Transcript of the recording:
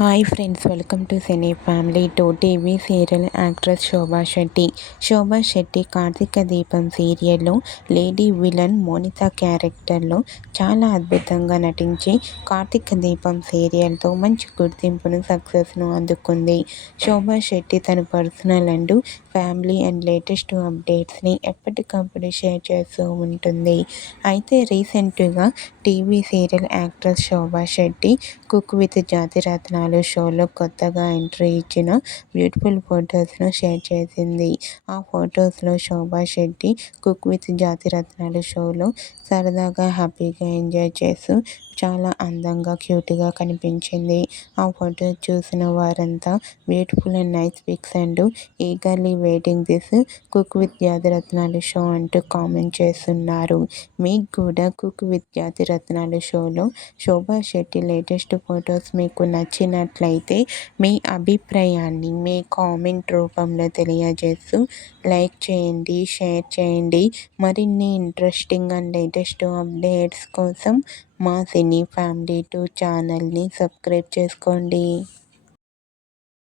Hi friends, welcome to cine family. TV serial actress Shobha Shetty. Shobha Shetty Karthika Deepam సీరియల్లో lady villain Monitha క్యారెక్టర్లో చాలా అద్భుతంగా నటించి కార్తీక దీపం సీరియల్తో మంచి గుర్తింపును, సక్సెస్ను అందుకుంది. శోభా శెట్టి తన personal and family and latest అప్డేట్స్ని ఎప్పటికప్పుడు షేర్ చేస్తూ ఉంటుంది. అయితే రీసెంట్గా TV serial actress Shobha Shetty cook with Jathiratnalu షోలో కొత్తగా ఎంట్రీ ఇచ్చిన బ్యూటిఫుల్ ఫొటోస్ను షేర్ చేసింది. ఆ ఫొటోస్లో శోభా శెట్టి కుక్ విత్ జాతిరత్నాలు షోలో సరదాగా హ్యాపీగా ఎంజాయ్ చేస్తూ చాలా అందంగా క్యూట్గా కనిపించింది. ఆ ఫోటో చూసిన వారంతా beautiful and nice pics and eagerly waiting this cook with Jathiratnalu show అంటూ కామెంట్ చేస్తున్నారు. మీకు కూడా కుక్ విత్ జాతిరత్నాలు షోలో శోభా శెట్టి లేటెస్ట్ ఫొటోస్ మీకు నచ్చినట్లయితే మీ అభిప్రాయాన్ని మీ కామెంట్ రూపంలో తెలియజేస్తూ లైక్ చేయండి, షేర్ చేయండి. మరిన్ని ఇంట్రెస్టింగ్ అండ్ లేటెస్ట్ అప్డేట్స్ కోసం మా సినీ ఫ్యామిలీ 2 ఛానల్ని సబ్స్క్రైబ్ చేసుకోండి.